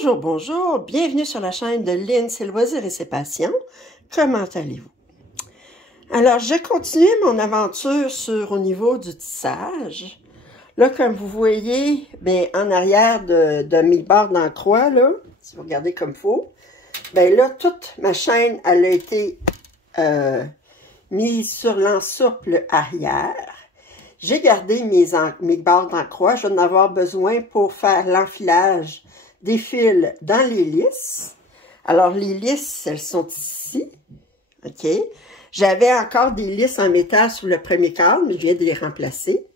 Bonjour, bonjour, bienvenue sur la chaîne de Lynn, ses loisirs et ses passions. Comment allez-vous? Alors, je continue mon aventure au niveau du tissage. Là, comme vous voyez, ben, en arrière de mes barres d'encre, là, si vous regardez comme il faut, ben là, toute ma chaîne, elle a été mise sur l'ensouple arrière. J'ai gardé mes barres d'encre, je vais en avoir besoin pour faire l'enfilage des fils dans les lisses. Alors, les lisses, elles sont ici. OK? J'avais encore des lisses en métal sur le premier cadre, mais je viens de les remplacer.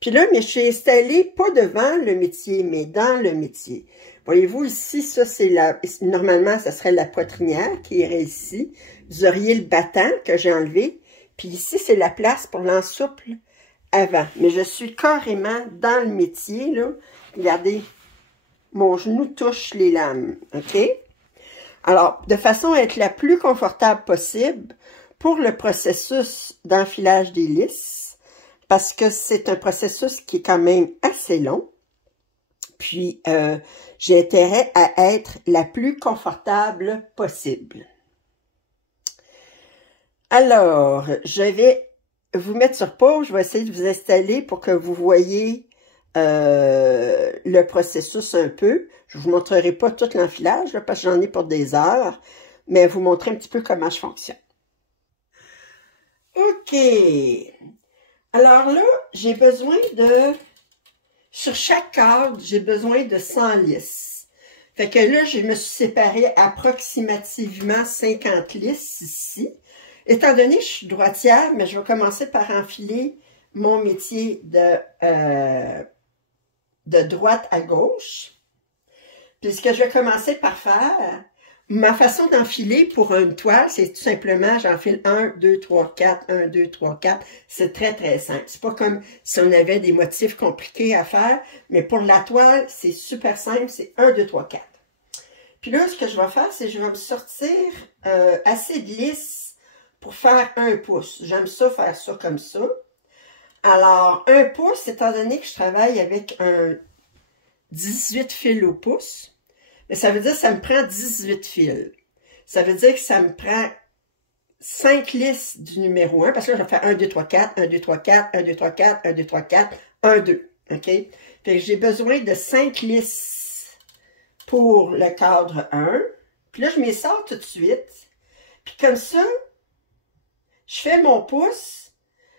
Puis là, mais je suis installée pas devant le métier, mais dans le métier. Voyez-vous, ici, ça, c'est la... Normalement, ça serait la poitrinière qui irait ici. Vous auriez le battant que j'ai enlevé. Puis ici, c'est la place pour l'ensouple avant. Mais je suis carrément dans le métier, là. Regardez. Mon genou touche les lames, OK? Alors, de façon à être la plus confortable possible pour le processus d'enfilage des lisses, parce que c'est un processus qui est quand même assez long, puis j'ai intérêt à être la plus confortable possible. Alors, je vais vous mettre sur pause, je vais essayer de vous installer pour que vous voyez le processus un peu. Je vous montrerai pas tout l'enfilage, parce que j'en ai pour des heures, mais vous montrer un petit peu comment je fonctionne. OK. Alors là, j'ai besoin sur chaque cadre, j'ai besoin de 100 lisses. Fait que là, je me suis séparée approximativement 50 lisses ici. Étant donné que je suis droitière, mais je vais commencer par enfiler mon métier de droite à gauche. Puis ce que je vais commencer par faire, ma façon d'enfiler pour une toile, c'est tout simplement, j'enfile 1, 2, 3, 4, 1, 2, 3, 4. C'est très, très simple. C'est pas comme si on avait des motifs compliqués à faire, mais pour la toile, c'est super simple, c'est 1, 2, 3, 4. Puis là, ce que je vais faire, c'est que je vais me sortir assez de lisses pour faire 1 pouce. J'aime ça, faire ça comme ça. Alors, 1 pouce, étant donné que je travaille avec un 18 fils au pouce, mais ça veut dire que ça me prend 18 fils. Ça veut dire que ça me prend 5 lisses du numéro 1, parce que là, je vais faire 1, 2, 3, 4, 1, 2, 3, 4, 1, 2, 3, 4, 1, 2, 3, 4, 1, 2. OK? Fait que j'ai besoin de 5 lisses pour le cadre 1. Puis là, je m'y sors tout de suite. Puis comme ça, je fais mon pouce.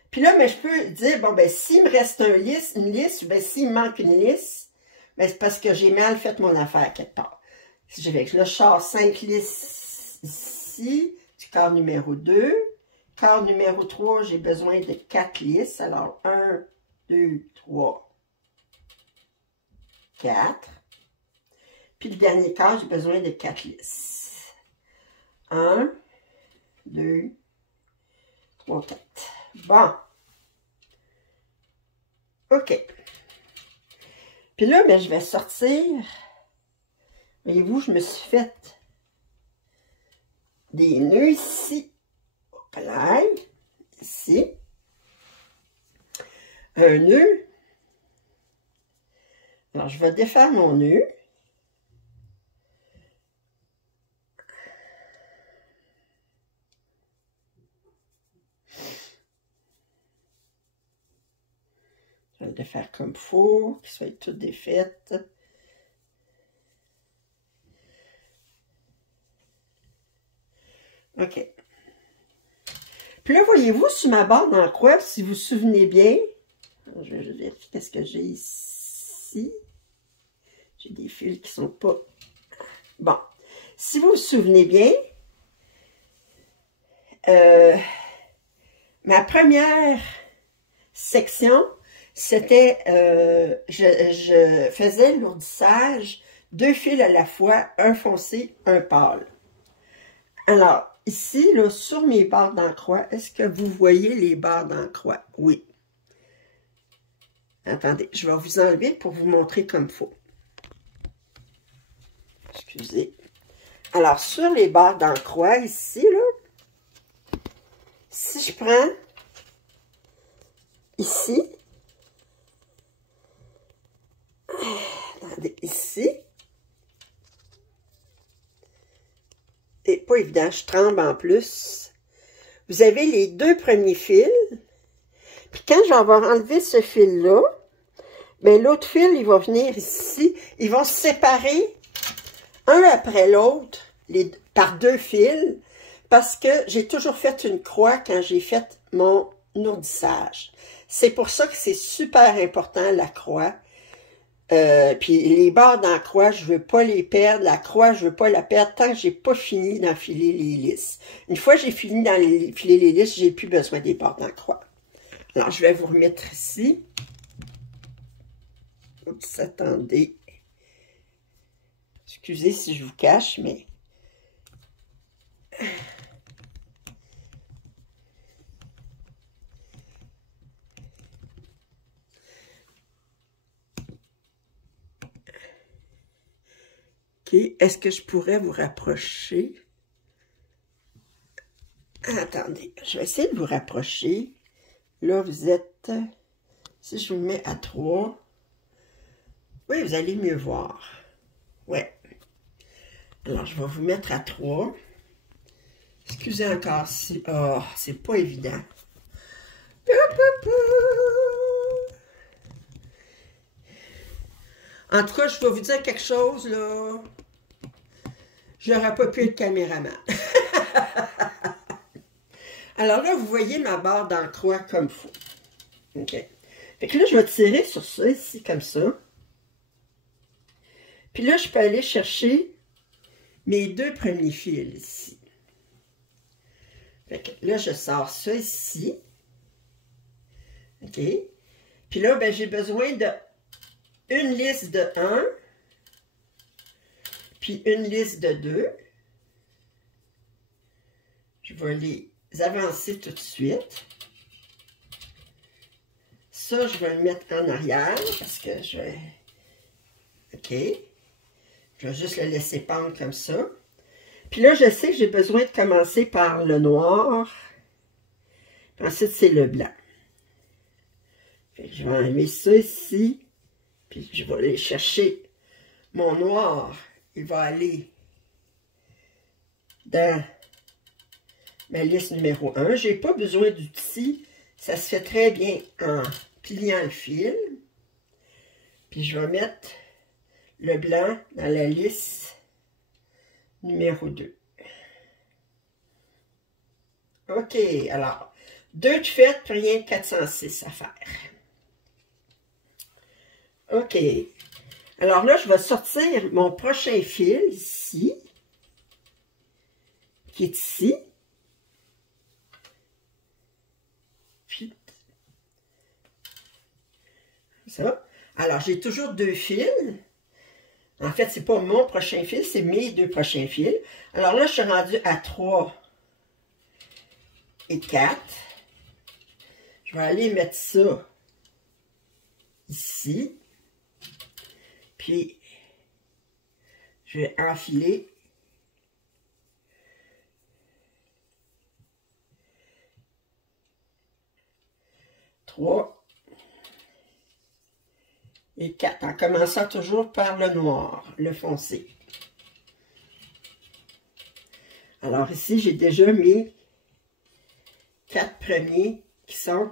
Puis là, mais je peux dire, bon, ben, s'il me reste une lisse, ben, s'il me manque une lisse, ben, c'est parce que j'ai mal fait mon affaire quelque part. Là, je sors 5 lisses ici, du cadre numéro 2. Cadre numéro 3, j'ai besoin de 4 lisses. Alors, 1, 2, 3, 4. Puis le dernier cadre, j'ai besoin de 4 lisses. 1, 2, 3, 4. Bon. OK. Puis là, ben, je vais sortir. Voyez-vous, je me suis fait des nœuds ici. Voilà. Ici. Un nœud. Alors, je vais défaire mon nœud. Je vais le défaire comme il faut, qu'il soit tout défait. OK. Puis là, voyez-vous, sur ma barre d'encre, si vous vous souvenez bien, je vais vérifier qu'est-ce que j'ai ici. J'ai des fils qui sont pas... Bon. Si vous vous souvenez bien, ma première section, c'était, je faisais l'ourdissage 2 fils à la fois, un foncé, un pâle. Alors, ici, là, sur mes barres d'encre, est-ce que vous voyez les barres d'encre? Oui. Attendez, je vais vous enlever pour vous montrer comme il faut. Excusez. Alors, sur les barres d'encre, ici, là, si je prends ici, attendez, ici, pas évident, je tremble en plus. Vous avez les 2 premiers fils. Puis quand je vais avoir enlevé ce fil-là, bien l'autre fil, il va venir ici. Ils vont se séparer un après l'autre par 2 fils parce que j'ai toujours fait une croix quand j'ai fait mon ourdissage. C'est pour ça que c'est super important la croix. Puis les barres dans la croix, je veux pas les perdre. La croix, je veux pas la perdre tant que j'ai pas fini d'enfiler les lisses. Une fois que j'ai fini d'enfiler les lisses, j'ai plus besoin des barres dans la croix. Alors, je vais vous remettre ici. Oups, attendez. Excusez si je vous cache, mais... OK, est-ce que je pourrais vous rapprocher? Attendez, je vais essayer de vous rapprocher. Là, vous êtes... Si je vous mets à 3, oui, vous allez mieux voir. Ouais. Alors, je vais vous mettre à 3. Excusez encore si... Oh, c'est pas évident. En tout cas, je vais vous dire quelque chose, là. J'aurais pas pu être caméraman. Alors là, vous voyez ma barre dans le croix comme il faut. OK. Fait que là, je vais tirer sur ça, ici, comme ça. Puis là, je peux aller chercher mes 2 premiers fils, ici. Fait que là, je sors ça ici. OK. Puis là, ben, j'ai besoin de une lisse de 1. Puis une lisse de 2. Je vais les avancer tout de suite. Ça, je vais le mettre en arrière parce que je vais... OK. Je vais juste le laisser pendre comme ça. Puis là, je sais que j'ai besoin de commencer par le noir. Puis ensuite, c'est le blanc. Fait que je vais enlever ça ici. Puis je vais aller chercher mon noir. Il va aller dans ma liste numéro 1. Je n'ai pas besoin d'outils. Ça se fait très bien en pliant le fil. Puis je vais mettre le blanc dans la liste numéro 2. OK, alors, 2 de fait, rien que 406 à faire. OK. Alors là, je vais sortir mon prochain fil ici, qui est ici. Ça. Alors, j'ai toujours 2 fils. En fait, c'est pas mon prochain fil, c'est mes 2 prochains fils. Alors là, je suis rendue à 3 et 4. Je vais aller mettre ça ici. Puis, je vais enfiler trois et 4, en commençant toujours par le noir, le foncé. Alors ici, j'ai déjà mes 4 premiers qui sont...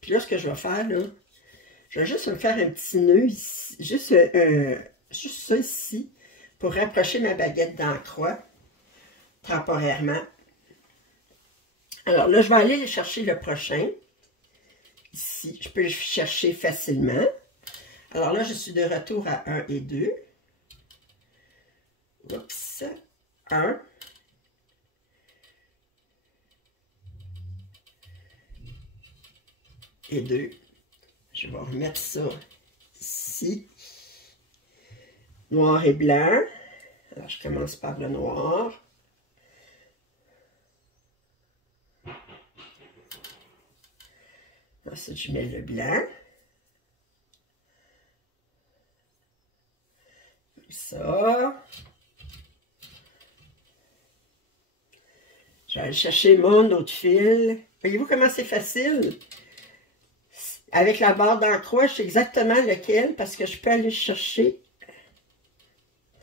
Puis là, ce que je vais faire, là, je vais juste me faire un petit nœud ici, juste ça ici, pour rapprocher ma baguette dans la croix, temporairement. Alors là, je vais aller chercher le prochain. Ici, je peux le chercher facilement. Alors là, je suis de retour à 1 et 2. Oups, 1. Et 2. Je vais remettre ça ici. Noir et blanc. Alors, je commence par le noir. Ensuite, je mets le blanc. Comme ça. Je vais aller chercher mon autre fil. Voyez-vous comment c'est facile? Avec la barre dans la croix, je sais exactement lequel parce que je peux aller chercher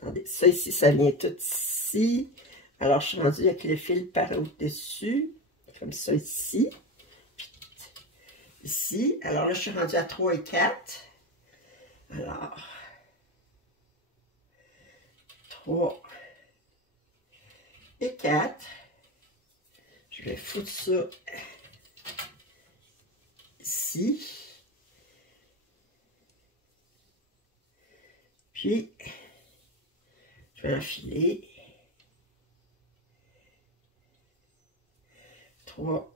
Attendez, ça ici, ça vient tout ici. Alors, je suis rendue avec le fil par au-dessus, comme ça ici. Puis, ici. Alors là, je suis rendue à 3 et 4. Alors, 3 et 4. Je vais foutre ça ici. Puis, je vais enfiler 3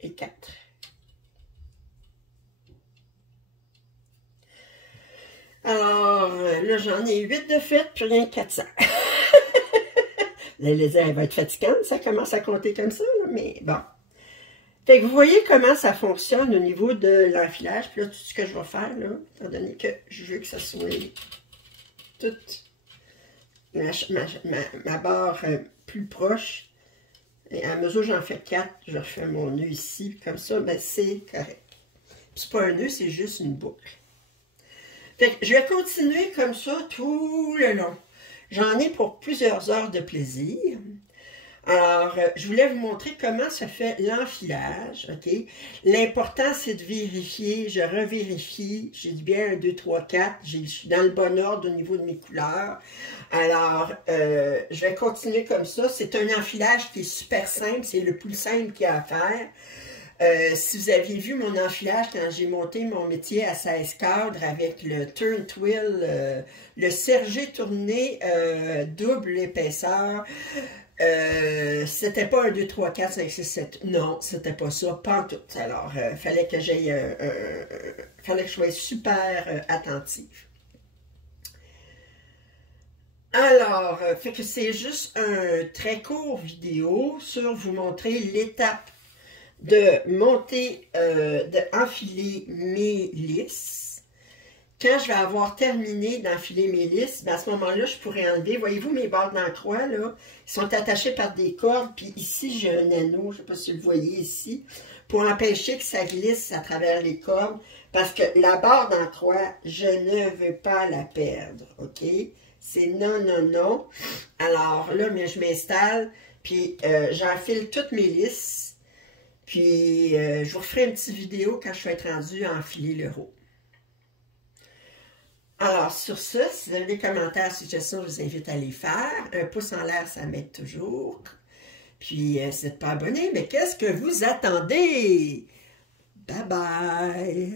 et 4. Alors, là, j'en ai 8 de fait, puis rien que 400. La lézard, elle va être fatigante, ça commence à compter comme ça, là, mais bon. Fait que vous voyez comment ça fonctionne au niveau de l'enfilage. Puis là, tout ce que je vais faire, là, étant donné que je veux que ça soit toute ma barre plus proche. Et à mesure que j'en fais 4, je refais mon nœud ici. Comme ça, ben, c'est correct. Puis c'est pas un nœud, c'est juste une boucle. Fait que je vais continuer comme ça tout le long. J'en ai pour plusieurs heures de plaisir. Alors, je voulais vous montrer comment se fait l'enfilage, OK? L'important, c'est de vérifier, je revérifie, j'ai dit bien 1, 2, 3, 4, je suis dans le bon ordre au niveau de mes couleurs. Alors, je vais continuer comme ça. C'est un enfilage qui est super simple, c'est le plus simple qu'il y a à faire. Si vous aviez vu mon enfilage quand j'ai monté mon métier à 16 cadres avec le turn twill, le sergé tourné double épaisseur, c'était pas 1, 2, 3, 4, 5, 6, 7. Non, c'était pas ça, pas en tout. Alors, fallait que j'aille, fallait que je sois super attentive. Alors, fait que c'est juste un très court vidéo sur vous montrer l'étape de monter, d'enfiler mes lisses. Quand je vais avoir terminé d'enfiler mes lisses, ben à ce moment-là, je pourrais enlever, voyez-vous mes barres d'encroix, là, ils sont attachés par des cordes, puis ici, j'ai un anneau, je ne sais pas si vous le voyez ici, pour empêcher que ça glisse à travers les cordes, parce que la barre d'encroix, je ne veux pas la perdre, OK? C'est non, non, non. Alors là, mais je m'installe, puis j'enfile toutes mes lisses. Puis, je vous referai une petite vidéo quand je vais être rendue à enfiler le haut. Alors, sur ce, si vous avez des commentaires, suggestions, je vous invite à les faire. Un pouce en l'air, ça m'aide toujours. Puis, si vous n'êtes pas abonné, mais qu'est-ce que vous attendez? Bye bye!